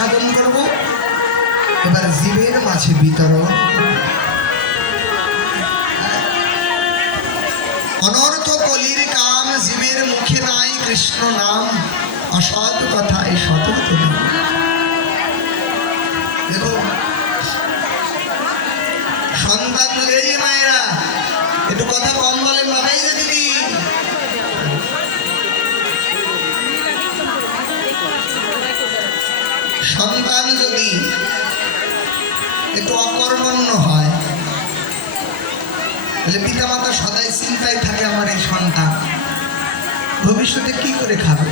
সাধন করব। এবার জীবের মাঝে বিতরণ। অনর্থ কলির কাম জীবের মুখে নাই কৃষ্ণ নাম। অসৎ কথায় সতর্ক দেখো, সন্তান এই মায়েরা, একটু কথা কম বলেন বাবাই দিদি। সন্তান যদি একটু অকর্মণ্য হয়, তাহলে পিতামাতা সদাই চিন্তায় থাকে আমার এই সন্তান। ভবিষ্যতে কি করে খাবে?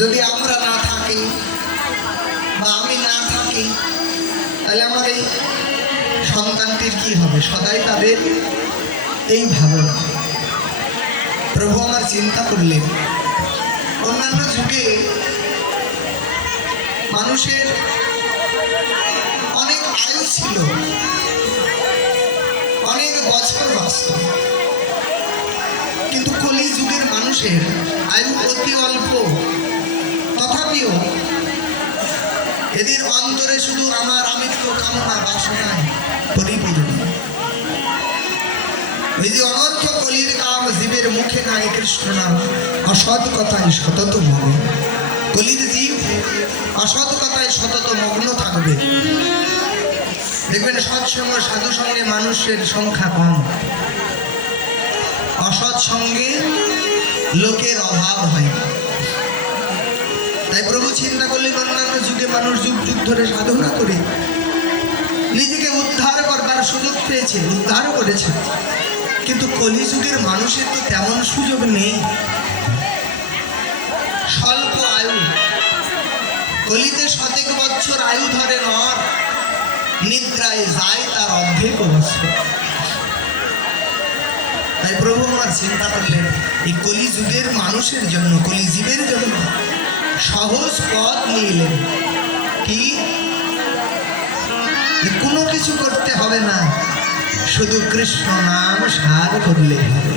যদি আমরা না থাকি বা আমি না থাকি, তাহলে আমার এই সন্তানটির কি হবে? সদাই তাদের এই ভাবনা প্রভু আমার চিন্তা করলেন। অন্যান্য যুগে মানুষের অনেক আয়ু ছিল। অনেক বছর বাঁচত। কিন্তু কলি যুগের মানুষের আয়ু অতি অল্প। তথাপিও এদের অন্তরে শুধু আমার আমিত্ব কামনা বাসনায় পরিপূর্ণ। ওই যে অনর্থ কলির কাম জীবের মুখে নাই কৃষ্ণ নাম, অসৎ কথায় সতত মগ্ন সতত মগ্ন থাকবে। দেখবেন সৎসঙ্গ সাধু সঙ্গে মানুষের সংখ্যা কম। অসৎ সঙ্গে লোকের অভাব হয় তাই প্রভু চিন্তা করলেন অন্যান্য যুগে মানুষ যুগ যুগ ধরে সাধনা করে। নিজেকে উদ্ধার করবার সুযোগ পেয়েছে উদ্ধার করেছে। কিন্তু কলিযুগের মানুষের তো তেমন সুযোগ নেই। স্বল্প কলিতে শতেক বছর আয়ু ধরে নর, নিদ্রায় যায় তার অর্ধেক বছর তাই প্রভু আমার চিন্তা করলেন, এই কলিযুগের মানুষের জন্য, কলিজীবের জন্য সহজ পথ নিয়ে এলেন। কি? কোনো কিছু করতে হবে না, শুধু কৃষ্ণ নাম সার করলে হবে।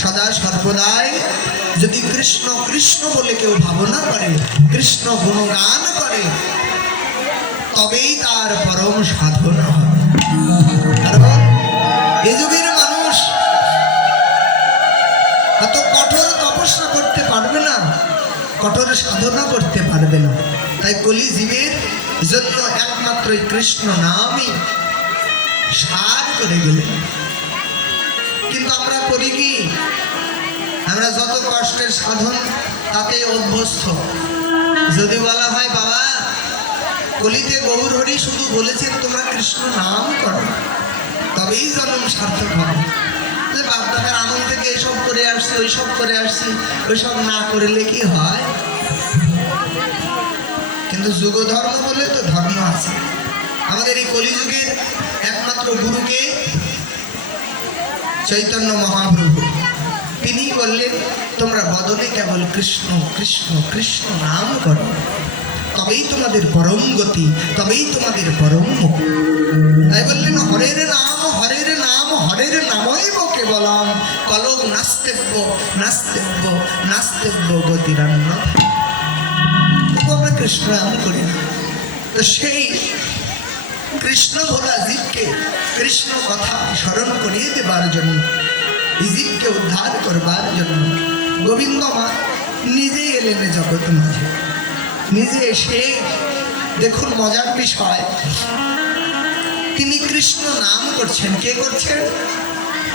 সদা সর্বদাই। যদি কৃষ্ণ কৃষ্ণ বলে কেউ ভাবনা করে, কৃষ্ণ গুণগান করে, তবেই তার পরম সাধনা হবে। কারণ এ যুগের মানুষ এত কঠোর তপস্যা করতে পারবে না, কঠোর সাধনা করতে পারবে না। তাই কলি জীবের জন্য একমাত্র কৃষ্ণ নামই সার করে গেলেন। কিন্তু আমরা করি কি? আমরা যত কষ্টের সাধন তাতে অভ্যস্ত। যদি বলা হয়, বাবা, কলিতে গৌর হরি শুধু বলেছেন তোমরা কৃষ্ণ নাম করো, তবেই জন্ম সার্থক হবে। বাপদাদার আমল থেকে এসব করে আসছি, ওইসব করে আসছি, ওইসব না করলে কি হয়? কিন্তু যুগ ধর্ম বলে তো ধর্ম আছে। আমাদের এই কলিযুগের একমাত্র গুরুকে চৈতন্য মহাপ্রভু। তিনি বললেন, তোমরা বদলে কেবল কৃষ্ণ কৃষ্ণ কৃষ্ণ নাম করো। তবেই তোমাদের পরম গতি, তবেই তোমাদের পরম তাই বললেন, হরের নাম হরের নাম, হরের নামই বকে বলম কলম নাস্তেব্য নাস্তেব্য নাস্তেব্য গতিরান্ন। তবু আমরা কৃষ্ণ নাম করি না। তো সেই কৃষ্ণ ভোলা জীবকে কৃষ্ণ কথা স্মরণ করিয়ে দেবার জন্য জীবকে উদ্ধার করবার জন্য। গোবিন্দ মা, নিজেই এলেন জগৎ মাঝে। নিজে এসে দেখুন মজার বিষয়। তিনি কৃষ্ণ নাম করছেন। কে করছেন?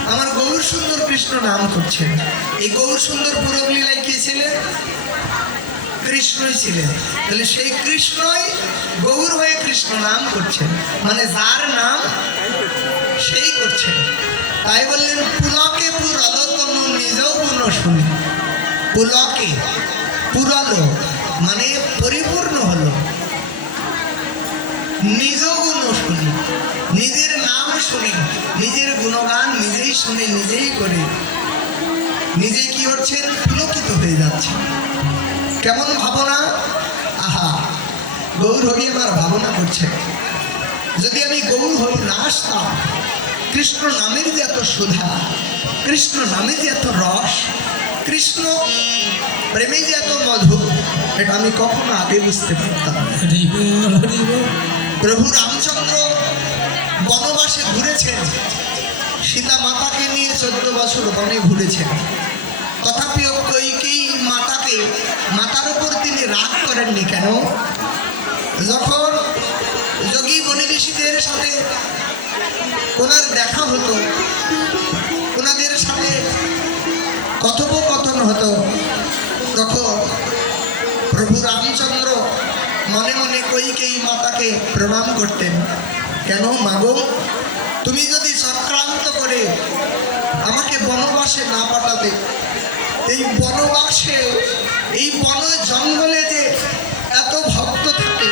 আমার গৌর সুন্দর কৃষ্ণ নাম করছেন। এই গৌর সুন্দর পুরব লীলায় কে ছিলেন কৃষ্ণই ছিলেন। তাহলে সেই কৃষ্ণই গৌর হয়ে কৃষ্ণ নাম করছেন। মানে যার নাম সেই করছেন। তাই বললেন, পুলকে পুরালো তনু নিজেও গুণ শুনি। পুলকে পুরালো মানে পরিপূর্ণ হলো। নিজ গুণ শুনি, নিজের নাম শুনি, নিজের গুণগান নিজেই শুনে, নিজেই করে। নিজে কি হচ্ছেন পুলকিত হয়ে যাচ্ছে কেমন ভাবনা? আহা, গৌর হরি আমার ভাবনা করছে যদি আমি গৌর হরি না আসতাম, কৃষ্ণ নামের যে এত সুধা, কৃষ্ণ নামে যে এত রস, কৃষ্ণ প্রেমে যে এত মধু, এটা আমি কখনো আগে বুঝতে পারতাম প্রভু রামচন্দ্র বনবাসে ঘুরেছেন, সীতা মাতাকে নিয়ে চোদ্দ বছর বনে ঘুরেছেন। কৈকেয়ী মাতাকে, মাতার উপর তিনি রাগ করেননি কেন? যখন যোগী বনি ঋষিদের সাথে ওনার দেখা হতো, ওনাদের সাথে কথোপকথন হতো, তখন প্রভু রামচন্দ্র মনে মনে কৈকেয়ী মাতাকে প্রণাম করতেন। কেন, মাগো, তুমি যদি চক্রান্ত করে আমাকে বনবাসে না পাঠাতে এই বনবাসে, এই বন জঙ্গলে যে এত ভক্ত থাকে,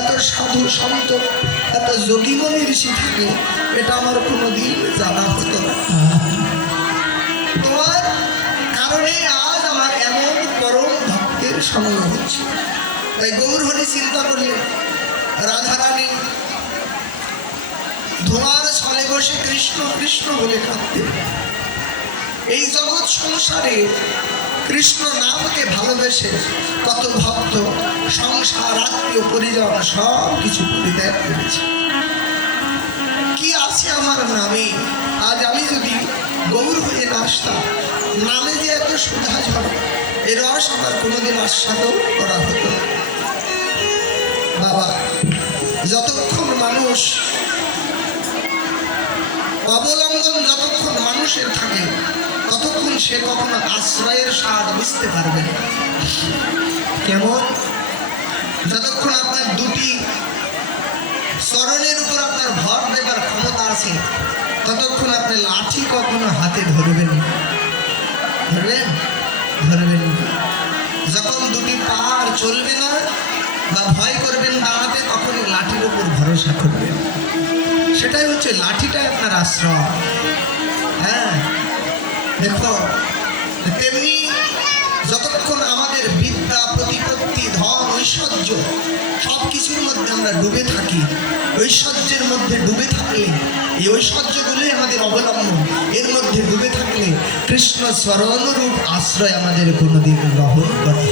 এত সাধু সন্ত, এত যোগীমণি ঋষি থাকে, এটা আমার কোনোদিন জানা হতো না। তোমার কারণে আজ আমার এমন পরম ভক্তের সঙ্গ হচ্ছে। তাই গৌর হরি চিন্তা করলেন রাধারানী, ধোঁয়ার ছলে বসে কৃষ্ণ কৃষ্ণ বলে কাঁদতেন এই জগৎ সংসারে কৃষ্ণ নামকে ভালোবেসে কত ভক্ত, সংসার, আত্মীয়, পরিজন সব কিছু পরিত্যাগ করেছে। কি আছে আমার নামে? আজ আমি যদি গৌর হয়ে আসতাম, নামে যে এত সুধা ঝরে এ রস আমার কোনোদিন আস্বাদও করা হতো বাবা, যতক্ষণ মানুষ অবলম্বন যতক্ষণ মানুষের থাকে, ততক্ষণ সে কখনো আশ্রয়ের স্বাদ বুঝতে পারবে না। কেমন? যতক্ষণ আপনার দুটি চরণের উপর আপনার ভর দেবার ক্ষমতা আছে, ততক্ষণ আপনি লাঠি কখনো হাতে ধরবেন না। ধরবেন? ধরবেন যখন দুটি পাহাড় চলবে না বা ভয় করবেন দাঁড়াতে তখন এই লাঠির উপর ভরসা করবেন। সেটাই হচ্ছে লাঠিটাই আপনার আশ্রয়। হ্যাঁ? দেখো, তেমনি যতক্ষণ আমাদের বিদ্যা, প্রতিপত্তি, ধন, ঐশ্বর্য সব কিছুর মধ্যে আমরা ডুবে থাকি, ঐশ্বর্যের মধ্যে ডুবে থাকলে, এই ঐশ্বর্যগুলোই আমাদের অবলম্বন। এর মধ্যে ডুবে থাকলে কৃষ্ণ স্মরণরূপ আশ্রয় আমাদের কোনোদিন গ্রহণ করে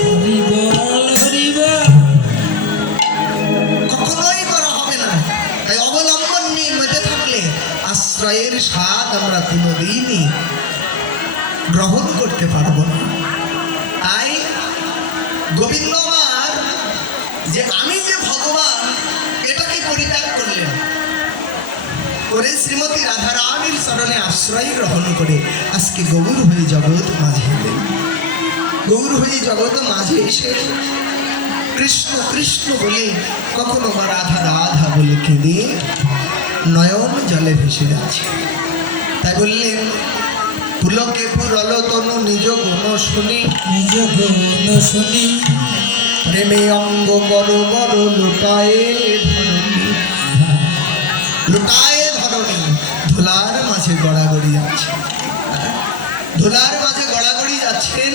আশ্রয়ের স্বাদ আমরা কোনোদিনই গ্রহণ করতে পারব না। তাই গোবিন্দ যে আমি যে ভগবান এটাকে পরিত্যাগ করলেন? করে শ্রীমতী রাধারানীর চরণে আশ্রয় গ্রহণ করে আজকে গৌর হয়ে জগৎ মাঝে এলেন গৌর হয়ে জগৎ মাঝে এসে কৃষ্ণ কৃষ্ণ বলে, কখনো বা রাধা রাধা বলে কেঁদে নয়ন জলে ভেসে যাচ্ছে। তাই বললেন পুলকে পুরল তনু নিজ গুণ শুনি। নিজ গুণ শুনি। প্রেমে অঙ্গ বড় বড় লুটায়ে ধরণী। লুটায়ে ধরণী। ধুলার মাঝে গড়াগড়ি যাচ্ছে। ধুলার মাঝে গড়াগড়ি যাচ্ছেন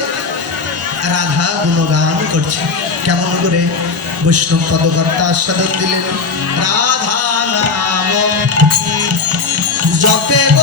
রাধা গুণগান করছে। কেমন করে বৈষ্ণব পদকর্তা আস্বাদন দিলেন। রাধা জপে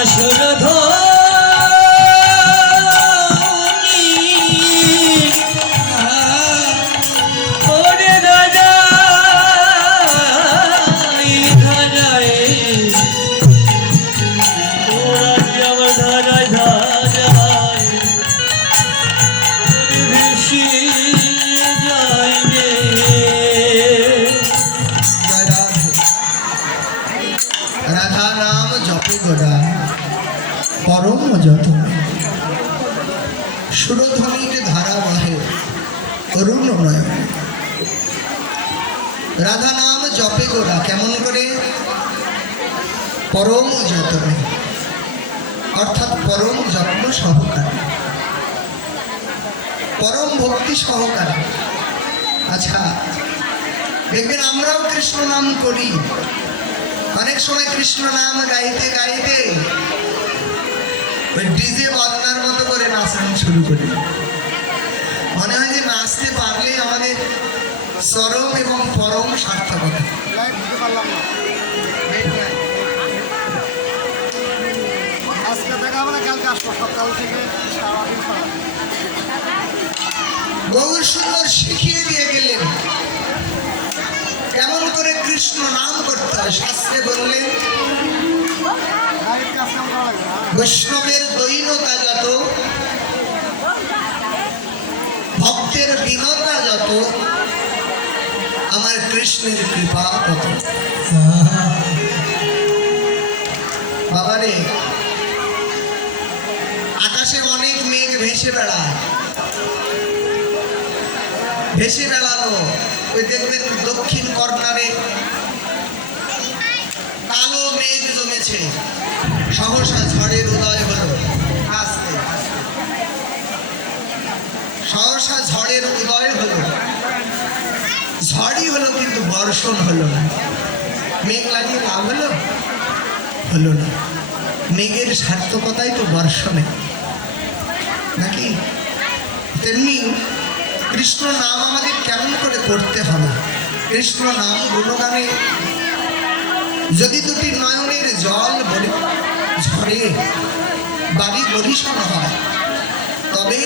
ওই না অর্থাৎ পরম যত্ন সহকারে। পরম ভক্তি সহকারে। আচ্ছা দেখবেন আমরাও কৃষ্ণ নাম করি। অনেক সময় কৃষ্ণ নাম গাইতে গাইতে ওই ডিজে বাজনার মতো করে নাচানো শুরু করি। মনে হয় যে নাচতে পারলেই আমাদের চরম এবং পরম সার্থকতা। কেমন করে কৃষ্ণ নাম করতে হয় শাস্ত্রে বললেন? বৈষ্ণবের দৈনতা যত, ভক্তের বিনতা যত, আমার কৃষ্ণের কৃপা তত। বাবারে আকাশে অনেক মেঘ ভেসে বেড়ায়। ভেসে বেড়ালো। ওই দেখবেন দক্ষিণ কর্নারে কালো মেঘ জমেছে। সহসা ঝড়ের উদয় হলো। আস্তে। সহসা ঝড়ের উদয় হলো। ঝড়ই হলো কিন্তু বর্ষণ হলো না। মেঘ লাগিয়ে লাভ হলো? হলো না। মেঘের সার্থকতাই তো বর্ষণে। নাকি তেমনি কৃষ্ণ নাম আমাদের কেমন করে করতে হবে। কৃষ্ণ নাম গুণগানে যদি দুটি নয়নের জল বলি, ঝরে বাড়ি বরিশন হয়, তবে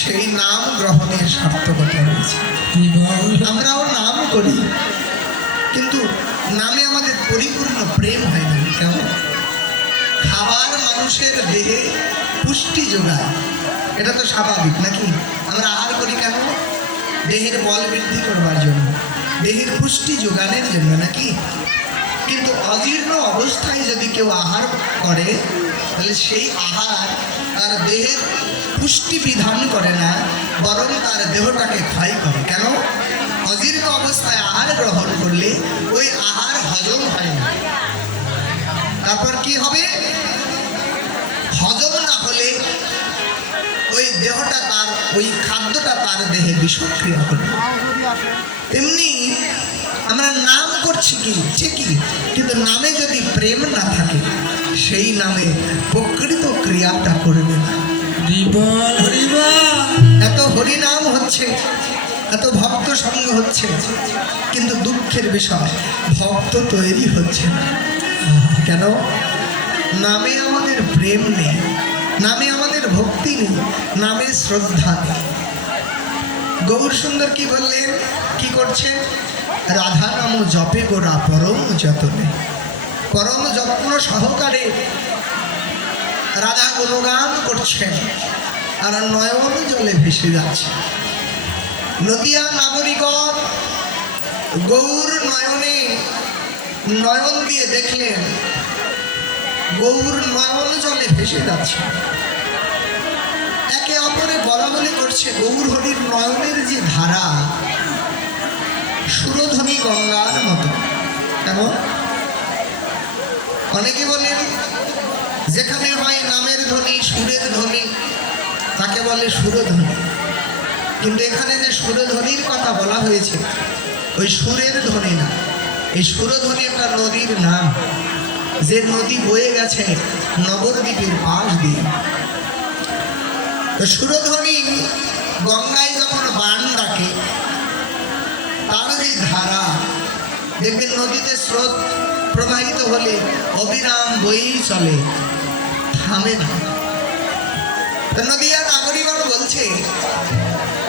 সেই নাম গ্রহণের সার্থকতা রয়েছে। আমরাও নাম করি, কিন্তু নামে আমাদের পরিপূর্ণ প্রেম হয় না, কেমন? খাবার মানুষের দেহে পুষ্টি যোগায়। এটা তো স্বাভাবিক, নাকি? আমরা আহার করি কেন? দেহের বল বৃদ্ধি করবার জন্য, দেহের পুষ্টি যোগানের জন্য, নাকি? কিন্তু অজীর্ণ অবস্থায় যদি কেউ আহার করে, তাহলে সেই আহার তার দেহের পুষ্টি বিধান করে না, বরং তার দেহটাকে ক্ষয় করে। কেন? অজীর্ণ অবস্থায় আহার গ্রহণ করলে ওই আহার হজম হয় না। তারপর কি হবে? হজম না হলে ওই দেহটা তার ওই খাদ্যটা তার দেহে বিষক্রিয়া করবে তেমনি আমরা নাম করছি কি ঠিকই কিন্তু নামে যদি প্রেম না থাকে সেই নামে প্রকৃত ক্রিয়াটা করবে না। এত হরিনাম হচ্ছে এত ভক্ত সঙ্গ হচ্ছে কিন্তু দুঃখের বিষয় ভক্ত তৈরি হচ্ছে না। কেন? নামে আমাদের প্রেম নেই, নামে আমাদের ভক্তি নেই, নামে শ্রদ্ধা নেই। গৌর সুন্দর কি বললেন? কি করছেন রাধা নাম জপে গোরা পরম যতনে। পরম যত্ন সহকারে রাধা গুণগান করছেন আর নয়ন জলে ভেসে যাচ্ছে। নদিয়া নাগরিকগণ, গৌর নয়নে নয়ন দিয়ে দেখলেন গৌর নয়ন জলে ভেসে যাচ্ছে। একে অপরে বলা বলি করছে গৌর হরির নয়নের যে ধারা, সুরধ্বনি গঙ্গার মতো। কেমন? অনেকে বলেন, যেখানে হয় নামের ধ্বনি, সুরের ধ্বনি, তাকে বলে সুরধ্বনি। কিন্তু এখানে যে সুরধ্বনির কথা বলা হয়েছে, ওই সুরের ধ্বনি না। এই সুরধ্বনি একটা নদীর নাম। যে নদী বয়ে গেছে নবদ্বীপের পাশ দিয়ে। তো সুরধ্বনি গঙ্গায় যখন বান ডাকে, তার যে ধারা, দেখবেন নদীতে স্রোত প্রবাহিত হলে অবিরাম বয়েই চলে, থামে না। নদীয়া নাগরিকগণ বলছে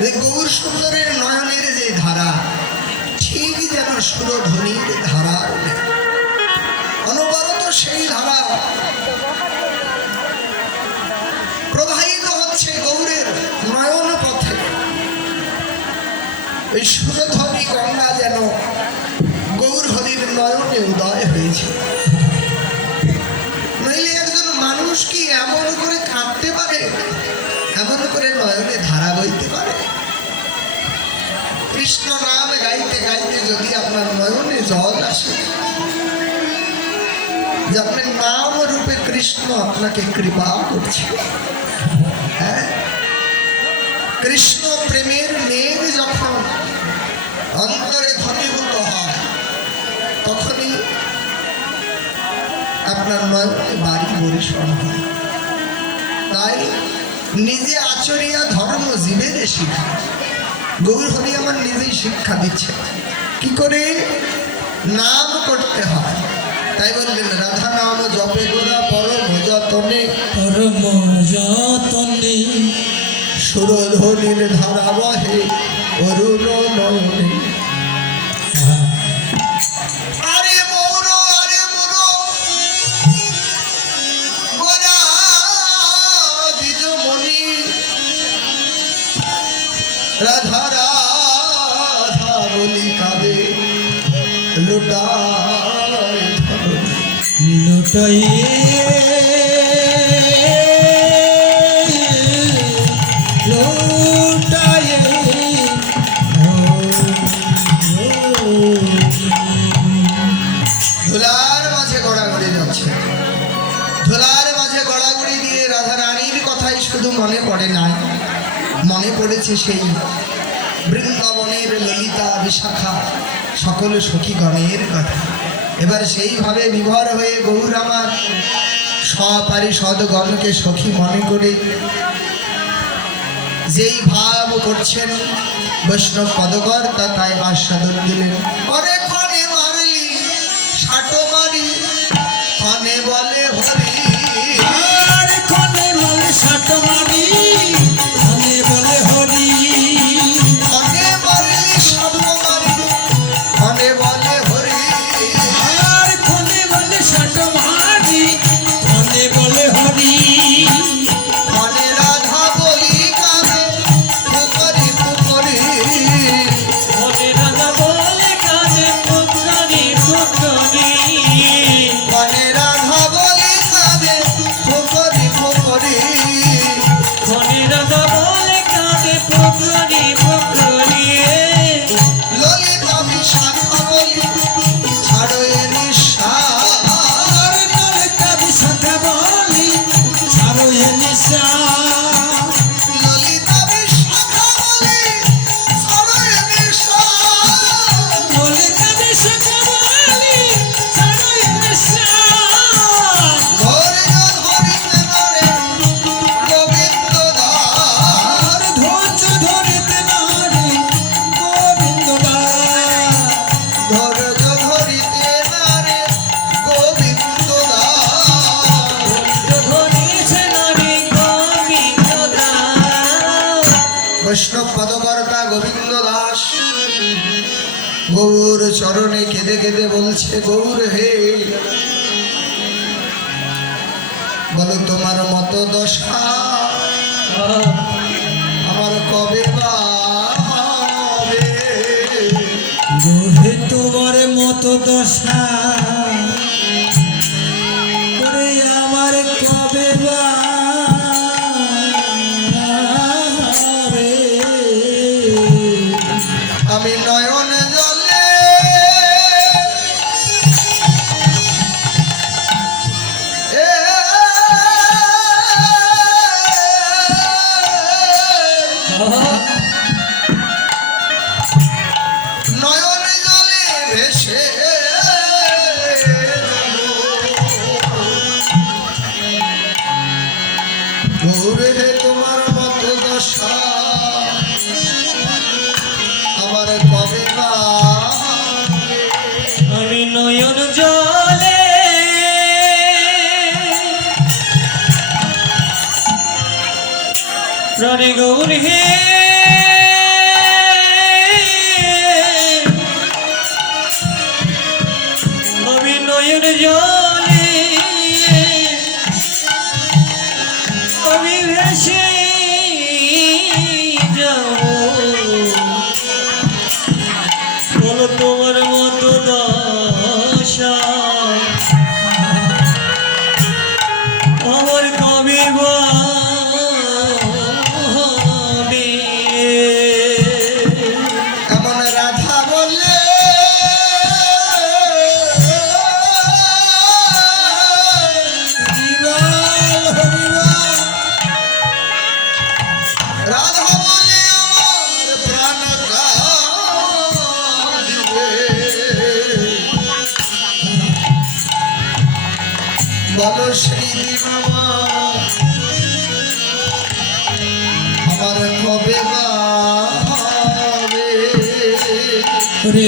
যে গৌর সুন্দরের নয়নের যে ধারা ঠিক যেন সুরধ্বনির ন্যায়। অনবরত সেই ধারা প্রবাহিত হচ্ছে গৌরের নয়ন পথে এই সুরধ্বনি গঙ্গা যেন গৌর হরির নয়নে উদয় হয়েছে নইলে একজন মানুষ কি এমন করে কাঁদতে পারে এমন করে নয়নে ধারা কৃষ্ণ নাম গাইতে গাইতে যদি আপনার নয়নে জল আসে, যে আপনার নাম রূপে কৃষ্ণ আপনাকে কৃপা করছে। হ্যাঁ? কৃষ্ণ প্রেমের মেঘ যখন অন্তরে ঘনীভূত হয়, তখনই আপনার নয়নে বাড়ি পরিশ্রম হয়। তাই নিজে আচরিয়া ধর্ম জীবের শিখা গৌর হরি আমার নিজেই শিক্ষা দিচ্ছে। কি করে? নাম করতে হয়। তাই বললেন রাধা নাম জপে গোরা পরম যতনে। পরম যতনে। সুরধ্বনির ধারা বহে অরুণ নয়নে। মনে পড়েছে সেই বৃন্দাবনের ললিতা বিশাখা সকল সখীগণের কথা। এবার সেইভাবে বিভর হয়ে গৌর আমার সপারি সদগণকে সখী মনে করে যেই ভাব করছেন বৈষ্ণব পদকর তা তাই আস্বাদন দিলেন। অরে বৈষ্ণব পদকর্তা গোবিন্দ দাস। গৌর চরণে কেঁদে কেঁদে বলছে, গৌর হে। বলো, তোমার মত দশা আমার কবে পাবে তোমার মত দশা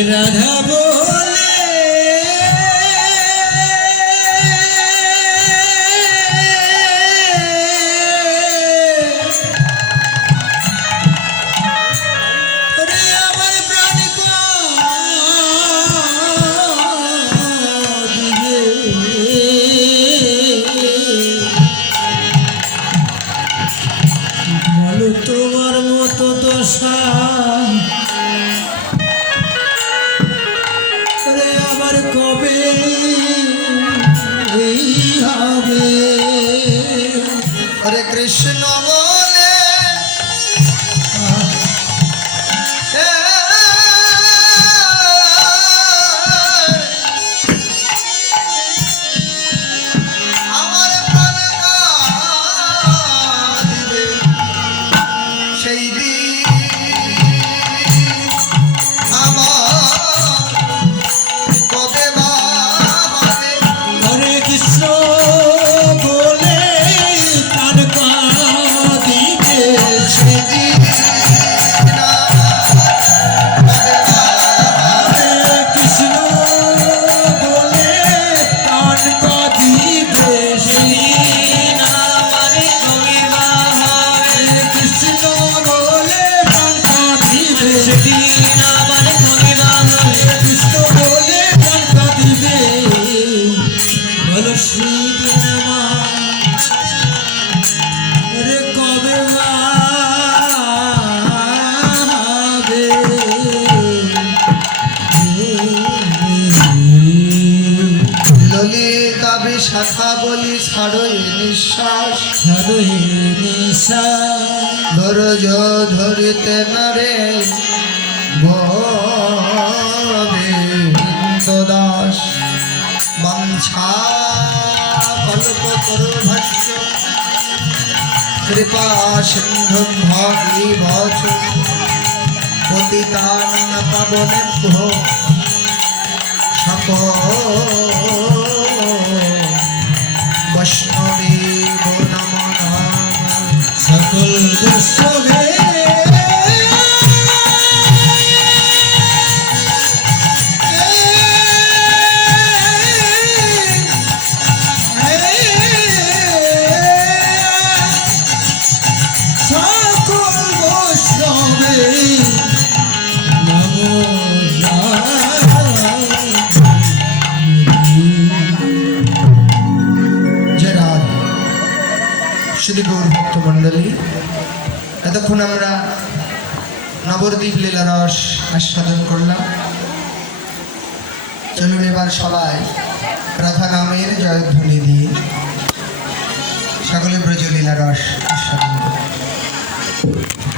রাধা বল। ছাড়ই নিঃশ্বাস। ছাড়ই নিঃশ্বাস। ধৈর্য ধরিতে নারে দাস বাঞ্ছা কল্প করো ভাষ্য। কৃপা সিন্ধু ভগি ভচ পতিতান পাবনে ভোগ। সকল সকল দুঃখে